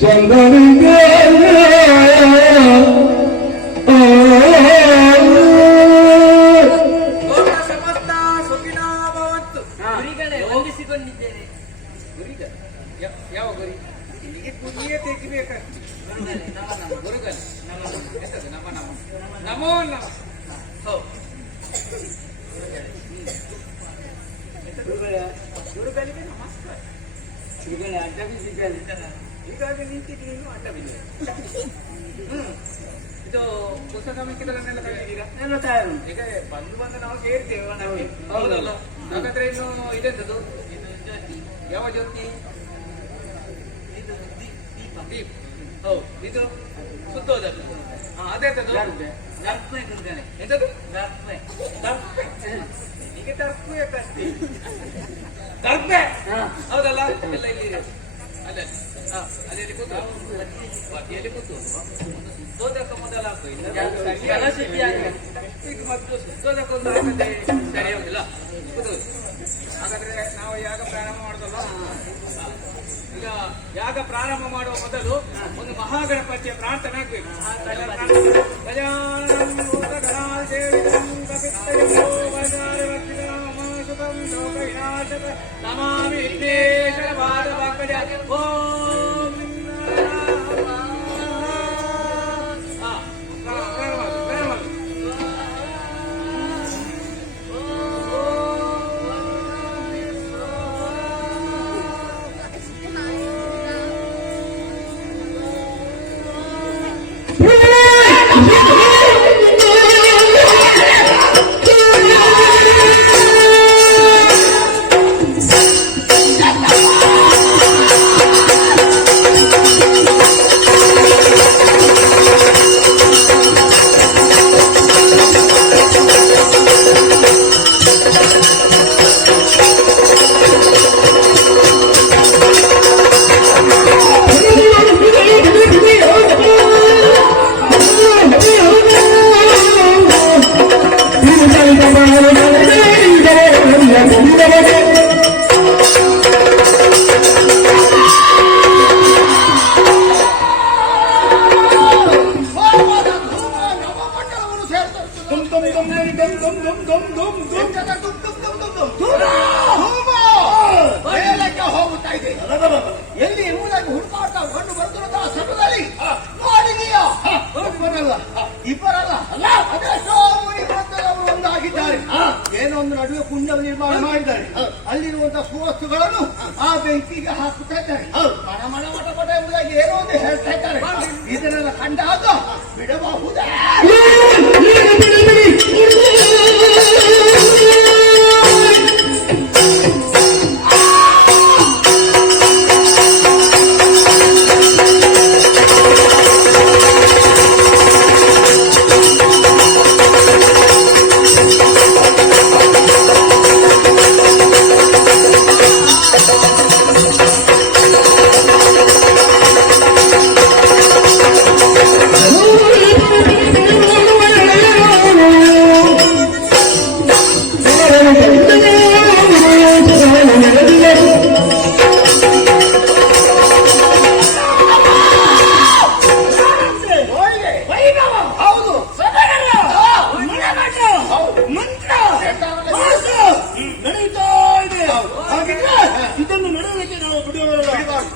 ಚಂದನಿಗೆ ಯಾವ ಗುರಿ ಇಲ್ಲಿಗೆ ಕುದಿಯೇ ತೆಗಿಬೇಕಂತ ಗುರುಗಲ್ ನಮೋ ನಮ ಗುರುಗಳಿಗೆ ನಮಸ್ಕಾರ ಹೀಗಾಗಿ ನಿಂತಿದ್ದೀನಿ ಇನ್ನು ಅಡ್ಡವಿಲ್ಲ. ಇದು ಪುಸ್ತಕ ಮಿಕ್ಕಿದನ್ನೆಲ್ಲ ತಂದಿದ್ದೀರಾ? ಎಲ್ಲ ತಯಾರು. ಈಗ ಬಂದು ನಾವು ಸೇರ್ತೇವೆ ನಮಗೆ. ಹೌದಲ್ಲ? ಹಾಗಾದ್ರೆ ಇನ್ನು ಇದೆಂತದ್ದು? ಯಾವ ಜ್ಯೋತಿ? ದೀಪ. ಹೌದು. ಇದು ಸುತ್ತೋದಲ್ಲ. ಅದೇ ಎಂತದ್ದು? ಈಗ ತರ್ಪೆ ಕಷ್ಟೇ. ತರ್ಪೆ ಹೌದಲ್ಲ? ಎಲ್ಲ ಇಲ್ಲಿ ಅಲ್ಲ ಅಲ್ಲಿ ಕೂತು ಬದಿಯಲ್ಲಿ ಕೂತು ಸುತ್ತೋದಕ್ಕೆ ಮೊದಲ ಮತ್ತು ಸುತ್ತೋದಕ್ಕೊಂದು ಸರಿ ಹೋಗಿಲ್ಲ ಕೂತು. ಹಾಗಾದ್ರೆ ನಾವು ಯಾಗ ಪ್ರಾರಂಭ ಮಾಡೋದಲ್ಲ. ಈಗ ಯಾಗ ಪ್ರಾರಂಭ ಮಾಡುವ ಮೊದಲು ಒಂದು ಮಹಾಗಣಪತಿಯ ಪ್ರಾರ್ಥನೆ ಆಗ್ಬೇಕು. ನಮಾಮಿ ವಿಘ್ನೇಶ್ವರ ಪಾದ ಪಂಕಜ ಓಂ ಎಲ್ಲಿ ಎಂಬುದಾಗಿ ಹುಡುಕಾಟ ಕಂಡು ಬರುತ್ತಿರುವಂತಹ ಸಮಯದಲ್ಲಿ ನೋಡಿದೀಯಾ? ಇಬ್ಬರಲ್ಲ ಅದೆಷ್ಟೋ ಮುನಿ ವೃತ್ತದವರು ಒಂದಾಗಿದ್ದಾರೆ. ಏನೋ ಒಂದು ನಡುವೆ ಕುಂಡ ನಿರ್ಮಾಣ ಮಾಡಿದ್ದಾರೆ. ಅಲ್ಲಿರುವಂತಹ ಸುವಸ್ತುಗಳನ್ನು ಆ ಬೆಂಕಿಗೆ ಹಾಕುತ್ತಾ ಇದ್ದಾರೆ. ಮಣ ಮಟ ಎಂಬುದಾಗಿ ಏನೋ ಒಂದು ಹೇಳ್ತಾ ಇದ್ದಾರೆ. ಇದನ್ನೆಲ್ಲ ಕಂಡಾಗ ಬಿಡಬಹುದೇ?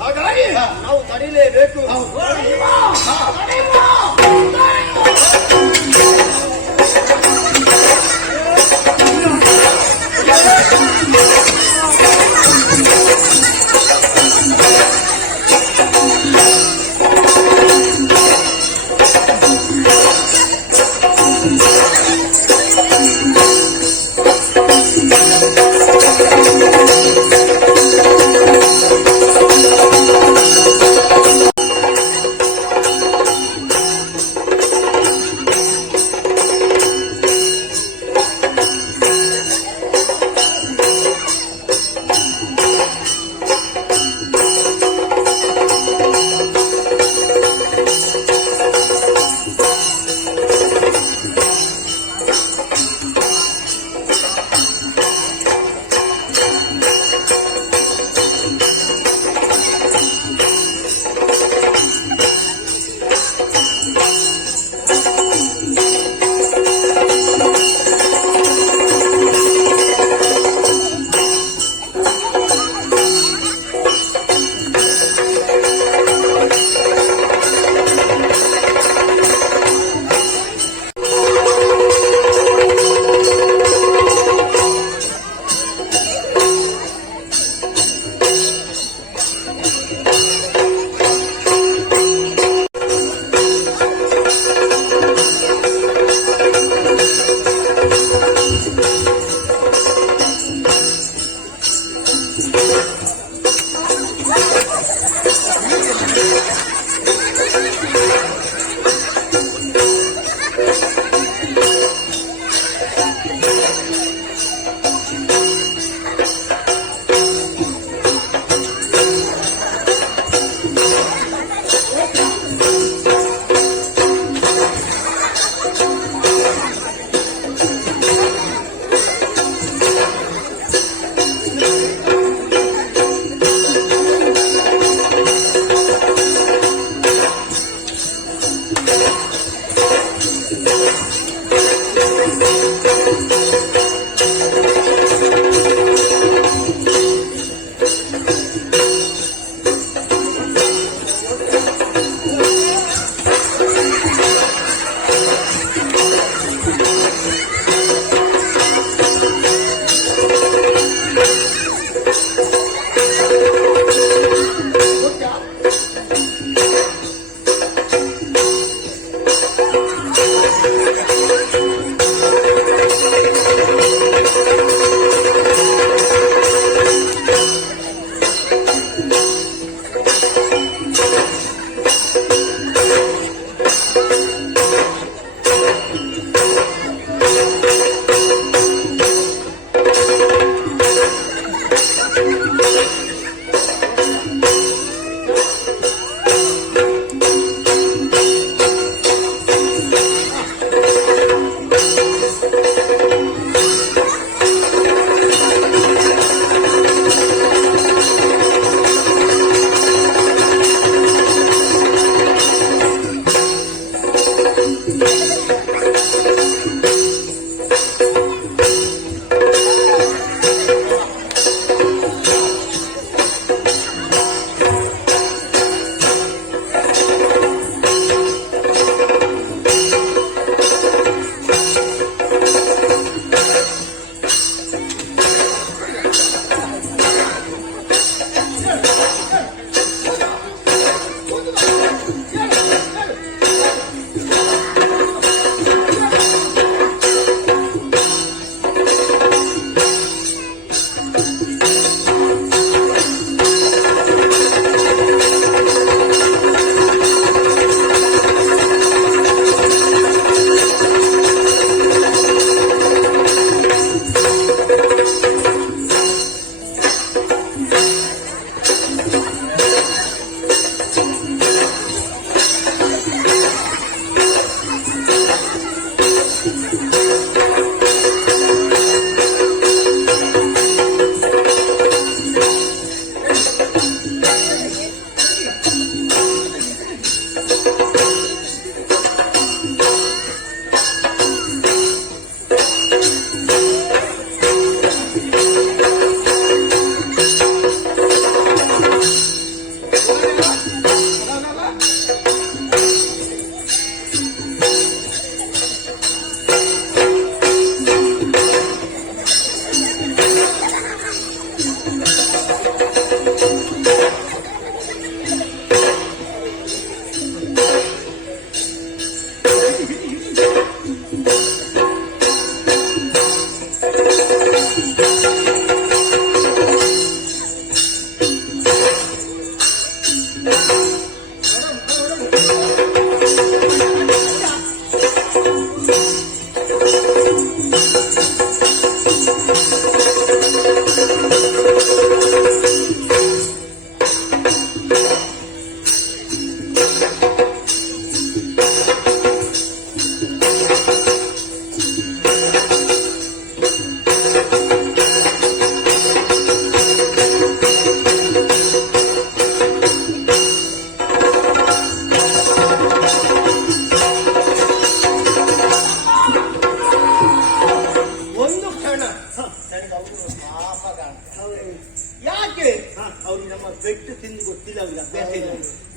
ಹಾಗಾಗಿ ನಾವು ತಡಿಲೇಬೇಕು.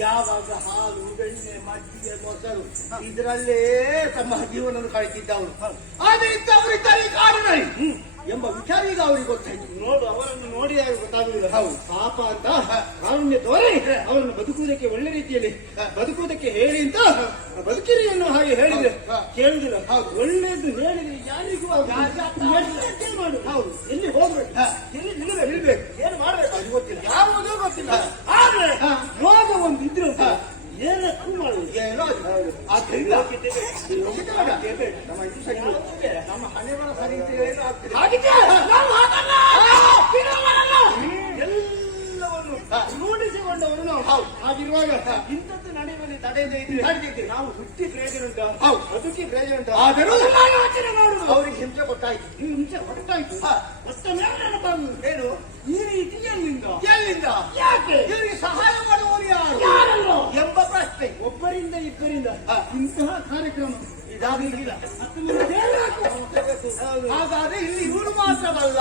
ಯಾವಾಗ ಹಾಲು ಬೆಣ್ಣೆ ಮಜ್ಜಿಗೆ ಮೊಸರು ಇದರಲ್ಲೇ ತಮ್ಮ ಜೀವನ ಕಳೆದಿದ್ದವರು ಆದ್ರೆ ಅವರಿದ್ದಾರೆ ಕಾರಣ ಎಂಬ ವಿಚಾರ ಈಗ ಅವರಿಗೆ ಗೊತ್ತಾಯ್ತು. ನೋಡು, ಅವರನ್ನು ನೋಡಿ ಗೊತ್ತಾಗುವುದಿಲ್ಲ. ಹೌದು, ಪಾಪ ಅಂತ ಕಾರುಣ್ಯ ತೋರಿ ಅವರನ್ನು ಬದುಕುವುದಕ್ಕೆ ಒಳ್ಳೆ ರೀತಿಯಲ್ಲಿ ಬದುಕುವುದಕ್ಕೆ ಹೇಳಿ ಅಂತ ಬದುಕಿರಿ ಅನ್ನೋ ಹಾಗೆ ಹೇಳಿದ್ರೆ ಕೇಳುದಿಲ್ಲ. ಒಳ್ಳೇದು ಹೇಳಿದ್ರೆ ಯಾರಿಗೂ ಮಾಡು. ಹೌದು, ಎಲ್ಲಿ ಹೋಗ್ಬೇಕು, ಎಲ್ಲಿ ನಿಲ್ಬೇಕು, ಏನು ಮಾಡ್ಬೇಕು ಅದು ಗೊತ್ತಿಲ್ಲ, ಯಾವುದು ಗೊತ್ತಿಲ್ಲ. ಆದ್ರೆ ರೋಗ ಒಂದು ಇದ್ರು ಏನಕ್ಕೂ ಮಾಡುವುದು ನಮ್ಮ ಹಣೆ ಬರ ಸರಿ ಆಗ್ತದೆ. ಎಲ್ಲವನ್ನು ರೂಢಿಸಿಕೊಂಡವರು ನಾವು. ಹಾಗಿರುವಾಗ ಇಂಥದ್ದು ನಡೆಯುವಲ್ಲಿ ತಡೆಯದೇ ಇದ್ರೆ ನಾವು ಹುಟ್ಟಿ ಪ್ರಯೋಜನ ಉಂಟು, ಬದುಕಿ ಪ್ರಯೋಜನ ಉಂಟು. ಆದರೂ ಯೋಚನೆ ಮಾಡುದು ಅವ್ರಿಗೆ ಹಿಂಸೆ ಗೊತ್ತಾಯ್ತು. ಈ ಹಿಂಸೆ ಹೊರಟಾಯ್ತು. ಮತ್ತೆ ಮೇಲೆ ನೆನಪಾಗುವುದು ಏನು, ಈ ರೀತಿ ಎಲ್ಲಿಂದ ಯಾಕೆ ಇವರಿಗೆ ಸಹಾಯ ಮಾಡುವವರು ಯಾರಲ್ಲೋ ಎಂಬ ಪ್ರಶ್ನೆ ಒಬ್ಬರಿಂದ ಇಬ್ಬರಿಂದ ಇಂತಹ ಕಾರ್ಯಕ್ರಮ ಇದಾಗಲಿಲ್ಲ. ಹಾಗಾದ್ರೆ ಇಲ್ಲಿ ಇವರು ಮಾತ್ರವಲ್ಲ,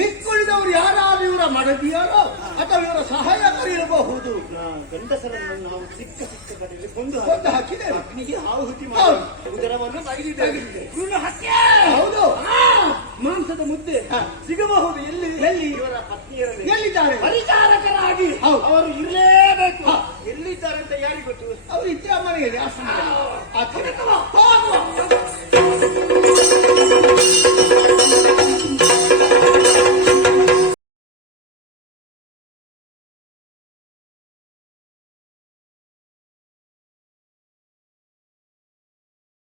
ಮಿಕ್ಕುಳಿದವರು ಯಾರು ಇವರ ಮಡದಿಯಾರೋ ಅಥವಾ ಇವರ ಸಹಾಯಕರು ಇರಬಹುದು. ಗಂಡಸರನ್ನು ನಾವು ಸಿಕ್ಕ ಕಡೆಯಲ್ಲಿ ಕೊಂದು ಹಾಕಿದೆ, ಅಗ್ನಿಗೆ ಹಾವು ಹುಟ್ಟಿ ಮಾಡಿ ಉದರವನ್ನು ತೆಗೆದಿದ್ದೇವೆ. ಹೌದು, ಮಾಂಸದ ಮುದ್ದೆ ಸಿಗಬಹುದು. ಎಲ್ಲಿ ಎಲ್ಲಿ ಇವರ ಪತ್ನಿಯರಲ್ಲಿ ಎಲ್ಲಿದ್ದಾರೆ? ಪರಿಚಾರಕರಾಗಿ ಅವರು ಇರಲೇಬೇಕು. ಎಲ್ಲಿದ್ದಾರೆ ಅಂತ ಯಾರಿಗೆ ಗೊತ್ತು? ಅವರು ಇದ್ದ ಮನೆಯಲ್ಲಿ ಆಶ್ರಮದಲ್ಲಿ.